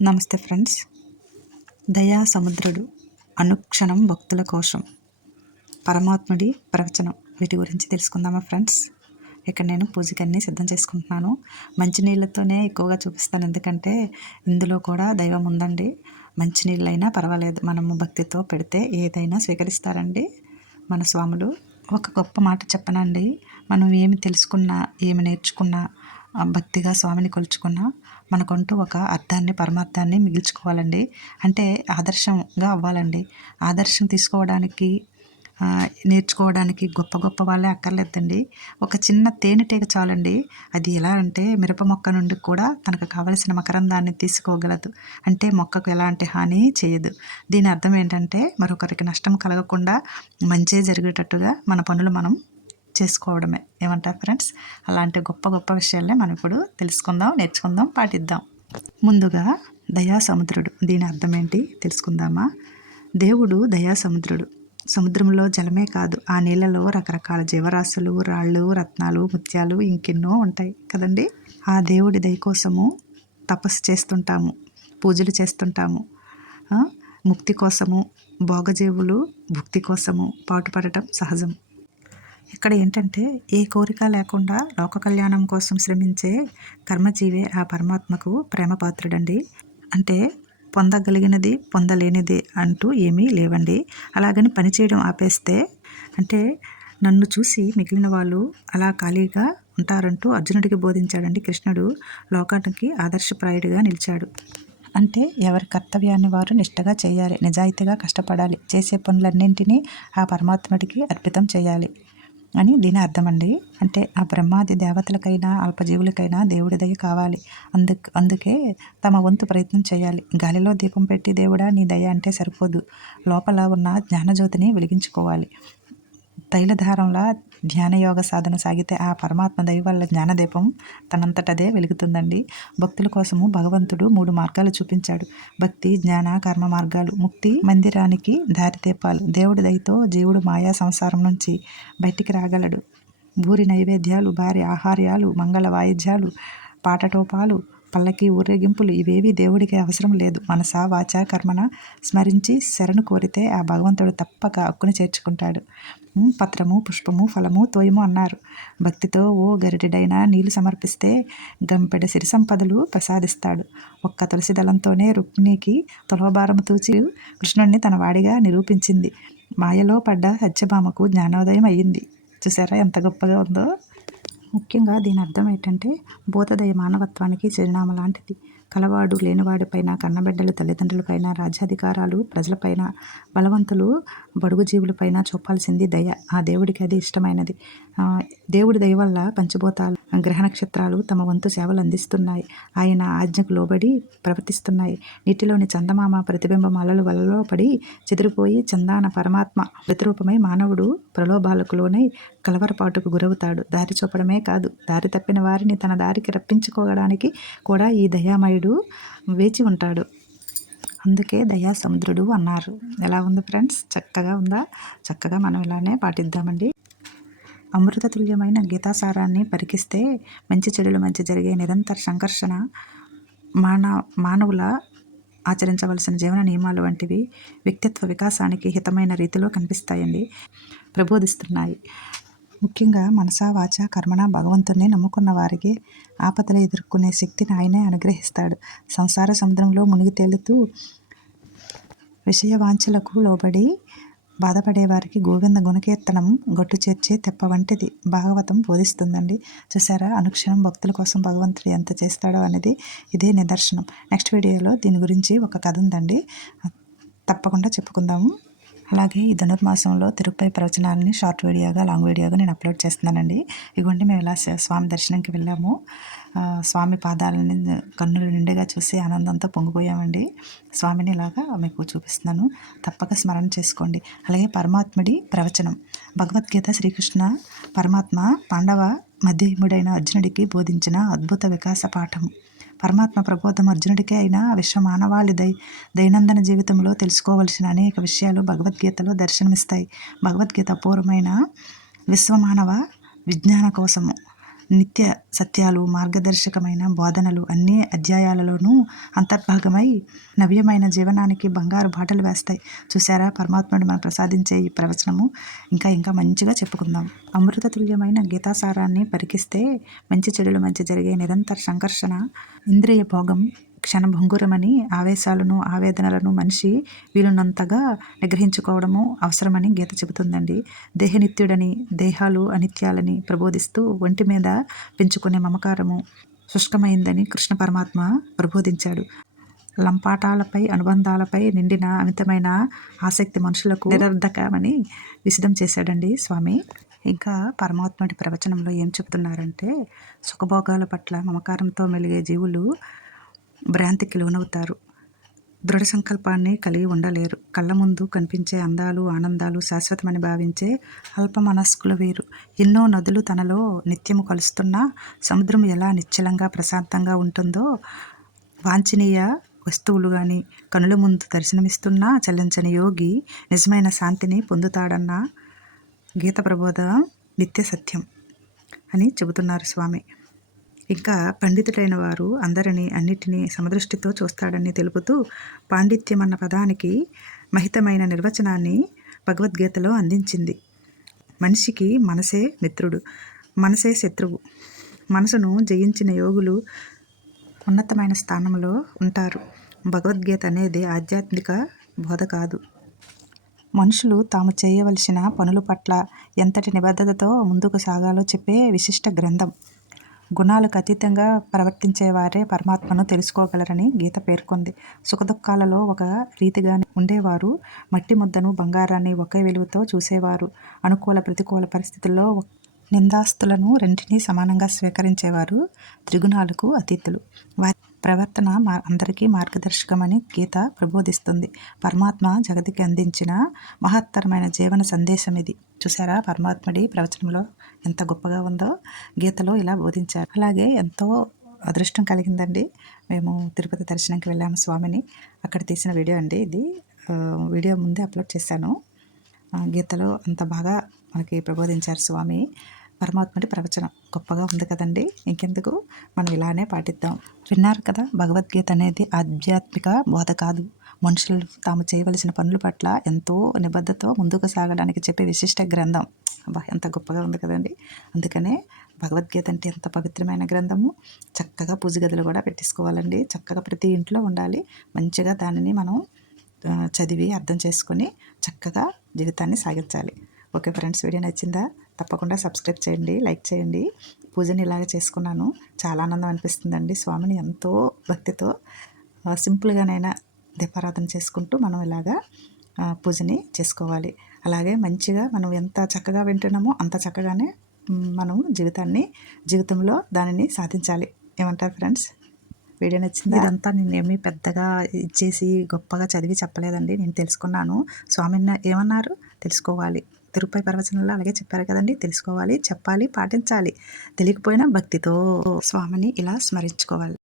నమస్తే ఫ్రెండ్స్. దయా సముద్రుడు, అనుక్షణం భక్తుల కోసం, పరమాత్ముడి ప్రవచనం, వీటి గురించి తెలుసుకుందామా ఫ్రెండ్స్. ఇక్కడ నేను పూజకి అన్నీ సిద్ధం చేసుకుంటున్నాను. మంచినీళ్ళతోనే ఎక్కువగా చూపిస్తాను, ఎందుకంటే ఇందులో కూడా దైవం ఉందండి. మంచినీళ్ళైనా పర్వాలేదు, మనము భక్తితో పెడితే ఏదైనా స్వీకరిస్తారండి మన స్వాములు. ఒక గొప్ప మాట చెప్పనండి, మనం ఏమి తెలుసుకున్నా, ఏమి నేర్చుకున్నా, భక్తిగా స్వామిని కొలుచుకున్నా మనకంటూ ఒక అర్థాన్ని, పరమార్థాన్ని మిగిల్చుకోవాలండి. అంటే ఆదర్శంగా అవ్వాలండి. ఆదర్శం తీసుకోవడానికి, నేర్చుకోవడానికి గొప్ప గొప్ప వాళ్ళే అక్కర్లేదండి. ఒక చిన్న తేనెటీగ చాలండి. అది ఎలా అంటే మిరప మొక్క నుండి కూడా తనకు కావలసిన మకరందాన్ని తీసుకోగలదు. అంటే మొక్కకు ఎలాంటి హాని చేయదు. దీని అర్థం ఏంటంటే మరొకరికి నష్టం కలగకుండా మంచే జరిగేటట్టుగా మన పనులు మనం చేసుకోవడమే. ఏమంటారు ఫ్రెండ్స్? అలాంటి గొప్ప గొప్ప విషయాలే మనం ఇప్పుడు తెలుసుకుందాం, నేర్చుకుందాం, పాటిద్దాం. ముందుగా దయా సముద్రుడు, దీని అర్థం ఏంటి తెలుసుకుందామా. దేవుడు దయా సముద్రుడు. సముద్రంలో జలమే కాదు, ఆ నీళ్ళలో రకరకాల జీవరాశులు, రాళ్ళు, రత్నాలు, ముత్యాలు ఇంకెన్నో ఉంటాయి కదండి. ఆ దేవుడి దయ కోసము తపస్సు చేస్తుంటాము, పూజలు చేస్తుంటాము. ముక్తి కోసము, భోగజీవులు భుక్తి కోసము పాటుపడటం సహజం. ఇక్కడ ఏంటంటే ఏ కోరిక లేకుండా లోక కళ్యాణం కోసం శ్రమించే కర్మజీవే ఆ పరమాత్మకు ప్రేమపాత్రుడండి. అంటే పొందగలిగినది, పొందలేనిది అంటూ ఏమీ లేవండి. అలాగని పనిచేయడం ఆపేస్తే, అంటే నన్ను చూసి మిగిలిన వాళ్ళు అలా ఖాళీగా ఉంటారంటూ అర్జునుడికి బోధించాడండి కృష్ణుడు. లోకానికి ఆదర్శప్రాయుడిగా నిలిచాడు. అంటే ఎవరి కర్తవ్యాన్ని వారు నిష్టగా చేయాలి, నిజాయితీగా కష్టపడాలి, చేసే పనులన్నింటినీ ఆ పరమాత్ముడికి అర్పితం చేయాలి అని దీని అర్థమండి. అంటే ఆ బ్రహ్మాది దేవతలకైనా అల్పజీవులకైనా దేవుడి దయ కావాలి. అందుకే తమ వంతు ప్రయత్నం చేయాలి. గాలిలో దీపం పెట్టి దేవుడా నీ దయ అంటే సరిపోదు, లోపల ఉన్న జ్ఞానజ్యోతిని వెలిగించుకోవాలి. తైలధారంలా ధ్యానయోగ సాధన సాగితే ఆ పరమాత్మ దయ వల్ల జ్ఞానదీపం తనంతటదే వెలుగుతుందండి. భక్తుల కోసము భగవంతుడు 3 మార్గాలు చూపించాడు. భక్తి, జ్ఞాన, కర్మ మార్గాలు ముక్తి మందిరానికి దారితీపాలు. దేవుడి దయతో జీవుడు మాయా సంసారం నుంచి బయటికి రాగలడు. భూరి నైవేద్యాలు, భారీ ఆహార్యాలు, మంగళ వాయిద్యాలు, పాటటోపాలు, పల్లకి ఊరేగింపులు ఇవేవి దేవుడికి అవసరం లేదు. మనసా వాచ కర్మన స్మరించి శరణు కోరితే ఆ భగవంతుడు తప్పక హక్కుని చేర్చుకుంటాడు. పత్రము, పుష్పము, ఫలము, తోయము అన్నారు. భక్తితో ఓ గరిటెడైనా నీళ్లు సమర్పిస్తే గంపెడ సిరి సంపదలు ప్రసాదిస్తాడు. ఒక్క తులసి దళంతోనే రుక్మిణికి తులభారము తూచి కృష్ణుడిని తన వాడిగా నిరూపించింది. మాయలో పడ్డ సత్యభామకు జ్ఞానోదయం అయ్యింది. చూసారా ఎంత గొప్పగా ఉందో. ముఖ్యంగా దీని అర్థం ఏంటంటే బోధదయ మానవత్వానికి చిరునామా లాంటిది. కలవాడు లేనివాడిపైన, కన్నబిడ్డలు తల్లిదండ్రులపైన, రాజ్యాధికారాలు ప్రజలపైన, బలవంతులు బడుగు జీవులపైన చూపాల్సింది దయ. ఆ దేవుడికి అది ఇష్టమైనది. దేవుడి దయ వల్ల పంచభూతాలు, గ్రహ నక్షత్రాలు తమ వంతు సేవలు అందిస్తున్నాయి. ఆయన ఆజ్ఞకు లోబడి ప్రవర్తిస్తున్నాయి. నీటిలోని చందమామ ప్రతిబింబం అలలు వలలో పడి చెదిరిపోయి చందాన పరమాత్మ ప్రతిరూపమై మానవుడు ప్రలోభాలకు లోనై కలవరపాటుకు గురవుతాడు. దారి చూపడమే కాదు, దారి తప్పిన వారిని తన దారికి రప్పించుకోవడానికి కూడా ఈ దయామయుడు వేచి ఉంటాడు. అందుకే దయా సముద్రుడు అన్నారు. ఎలా ఉంది ఫ్రెండ్స్? చక్కగా ఉందా? చక్కగా మనం ఇలానే పాటిద్దామండి. అమృతతుల్యమైన గీతాసారాన్ని పరికిస్తే మంచి చెడుల మధ్య జరిగే నిరంతర సంఘర్షణ, మానవుల ఆచరించవలసిన జీవన నియమాలు వంటివి వ్యక్తిత్వ వికాసానికి హితమైన రీతిలో కనిపిస్తాయండి, ప్రబోధిస్తున్నాయి. ముఖ్యంగా మనసా వాచ కర్మణ భగవంతుని నమ్ముకున్న వారికి ఆపదలు ఎదుర్కొనే శక్తిని ఆయనే అనుగ్రహిస్తాడు. సంసార సముద్రంలో మునిగి తేలుతూ విషయవాంఛలకు లోబడి బాధపడే వారికి గోవింద గుణకీర్తనం గొట్టు చేర్చే తెప్ప వంటిది భాగవతం బోధిస్తుందండి. చూసారా, అనుక్షణం భక్తుల కోసం భగవంతుడు ఎంత చేస్తాడో అనేది ఇదే నిదర్శనం. నెక్స్ట్ వీడియోలో దీని గురించి ఒక కథ ఉందండి, తప్పకుండా చెప్పుకుందాము. అలాగే ఈ ధనుర్మాసంలో తిరుపతి ప్రవచనాలని షార్ట్ వీడియోగా, లాంగ్ వీడియోగా నేను అప్లోడ్ చేస్తున్నానండి. ఇదిగోండి, మేము ఇలా స్వామి దర్శనంకి వెళ్ళాము. స్వామి పాదాలని కన్నుల నిండుగా చూసి ఆనందంతో పొంగిపోయామండి. స్వామిని ఇలాగా మీకు చూపిస్తున్నాను, తప్పక స్మరణ చేసుకోండి. అలాగే పరమాత్ముడి ప్రవచనం, భగవద్గీత శ్రీకృష్ణ పరమాత్మ పాండవ మధ్యయుముడైన అర్జునుడికి బోధించిన అద్భుత వికాస పాఠం. పరమాత్మ ప్రబోధం అర్జునుడికే అయినా విశ్వమానవాళి దైనందిన జీవితంలో తెలుసుకోవలసిన అనేక విషయాలు భగవద్గీతలో దర్శనమిస్తాయి. భగవద్గీత అపూర్వమైన విశ్వమానవ విజ్ఞాన కోసము. నిత్య సత్యాలు, మార్గదర్శకమైన బోధనలు అన్ని అధ్యాయాలలోనూ అంతర్భాగమై నవ్యమైన జీవనానికి బంగారు బాటలు వేస్తాయి. చూసారా, పరమాత్ముడు మనం ప్రసాదించే ఈ ప్రవచనము ఇంకా ఇంకా మంచిగా చెప్పుకుందాం. అమృతతుల్యమైన గీతాసారాన్ని పరికిస్తే మంచి చెడుల మధ్య జరిగే నిరంతర సంఘర్షణ, ఇంద్రియ భోగం క్షణభంగురమని, ఆవేశాలను ఆవేదనలను మనిషి వీలున్నంతగా నిగ్రహించుకోవడము అవసరమని గీత చెబుతుందండి. దేహనిత్యుడని, దేహాలు అనిత్యాలని ప్రబోధిస్తూ ఒంటి మీద పెంచుకునే మమకారము శుష్కమైందని కృష్ణ పరమాత్మ ప్రబోధించాడు. లంపాటాలపై, అనుబంధాలపై నిండిన అమితమైన ఆసక్తి మనుషులకు నిరర్ధకమని విశదం చేశాడండి స్వామి. ఇంకా పరమాత్ముడి ప్రవచనంలో ఏం చెప్తున్నారంటే, సుఖభోగాల పట్ల మమకారంతో మెలిగే జీవులు భ్రాంతికి లోనవుతారు. దృఢ సంకల్పాన్ని కలిగి ఉండలేరు. కళ్ళ ముందు కనిపించే అందాలు, ఆనందాలు శాశ్వతమని భావించే అల్ప మనస్కులు వీరు. ఎన్నో నదులు తనలో నిత్యము కలుస్తున్నా సముద్రం ఎలా నిశ్చలంగా ప్రశాంతంగా ఉంటుందో, వాంఛనీయ వస్తువులు కానీ కనుల ముందు దర్శనమిస్తున్నా చలించని యోగి నిజమైన శాంతిని పొందుతాడన్న గీత ప్రబోధ నిత్య సత్యం అని చెబుతున్నారు స్వామి. ఇంకా పండితుడైన వారు అందరినీ అన్నిటినీ సమదృష్టితో చూస్తాడని తెలుపుతూ పాండిత్యం అన్న పదానికి మహితమైన నిర్వచనాన్ని భగవద్గీతలో అందించింది. మనిషికి మనసే మిత్రుడు, మనసే శత్రువు. మనసును జయించిన యోగులు ఉన్నతమైన స్థానంలో ఉంటారు. భగవద్గీత అనేది ఆధ్యాత్మిక బోధ కాదు. మనుషులు తాము చేయవలసిన పనుల పట్ల ఎంతటి నిబద్ధతతో ముందుకు సాగాలో చెప్పే విశిష్ట గ్రంథం. గుణాలకు అతీతంగా ప్రవర్తించేవారే పరమాత్మను తెలుసుకోగలరని గీత పేర్కొంది. సుఖదుఖాలలో ఒక రీతిగానే ఉండేవారు మట్టి ముద్దను, బంగారాన్ని ఒకే వెలుగుతో చూసేవారు. అనుకూల ప్రతికూల పరిస్థితుల్లో నిందాస్తులను రెంటినీ సమానంగా స్వీకరించేవారు త్రిగుణాలకు అతీతులు. వారి ప్రవర్తన అందరికీ మార్గదర్శకమని గీత ప్రబోధిస్తుంది. పరమాత్మ జగతికి అందించిన మహత్తరమైన జీవన సందేశం ఇది. చూసారా, పరమాత్ముడి ప్రవచనంలో ఎంత గొప్పగా ఉందో గీతలో ఇలా బోధించారు. అలాగే ఎంతో అదృష్టం కలిగిందండి. మేము తిరుపతి దర్శనంకి వెళ్ళాము స్వామిని. అక్కడ తీసిన వీడియో అండి ఇది. వీడియో ముందే అప్లోడ్ చేశాను. గీతలో అంత బాగా మనకి ప్రబోధించారు స్వామి. పరమాత్ముడి ప్రవచనం గొప్పగా ఉంది కదండి. ఇంకెందుకు, మనం ఇలానే పాటిద్దాం. విన్నారు కదా, భగవద్గీత అనేది ఆధ్యాత్మిక బోధ కాదు, మనుషులు తాము చేయవలసిన పనుల పట్ల ఎంతో నిబద్ధతో ముందుకు సాగడానికి చెప్పే విశిష్ట గ్రంథం. అబ్బా, ఎంత గొప్పగా ఉంది కదండి. అందుకనే భగవద్గీత అంటే ఎంత పవిత్రమైన గ్రంథము. చక్కగా పూజ గదిలో కూడా పెట్టేసుకోవాలండి. చక్కగా ప్రతి ఇంట్లో ఉండాలి. మంచిగా దానిని మనం చదివి అర్థం చేసుకొని చక్కగా జీవితాన్ని సాగించాలి. ఓకే ఫ్రెండ్స్, వీడియో నచ్చిందా? తప్పకుండా సబ్స్క్రైబ్ చేయండి, లైక్ చేయండి. పూజని ఇలాగ చేసుకున్నాను. చాలా ఆనందం అనిపిస్తుందండి. స్వామిని ఎంతో భక్తితో సింపుల్గానైనా దీపారాధన చేసుకుంటూ మనం ఇలాగా పూజని చేసుకోవాలి. అలాగే మంచిగా మనం ఎంత చక్కగా వింటున్నామో అంత చక్కగానే మనం జీవితంలో దానిని సాధించాలి. ఏమంటారు ఫ్రెండ్స్? వీడియో నచ్చింది. ఇదంతా నేనేమి పెద్దగా ఇచ్చేసి గొప్పగా చదివి చెప్పలేదండి. నేను తెలుసుకున్నాను. స్వామిని ఏమన్నారు, తెలుసుకోవాలి. తిరుపతి ప్రవచనంలో అలాగే చెప్పారు కదండి. తెలుసుకోవాలి, చెప్పాలి, పాటించాలి. తెలియకపోయినా భక్తితో స్వామిని ఇలా స్మరించుకోవాలి.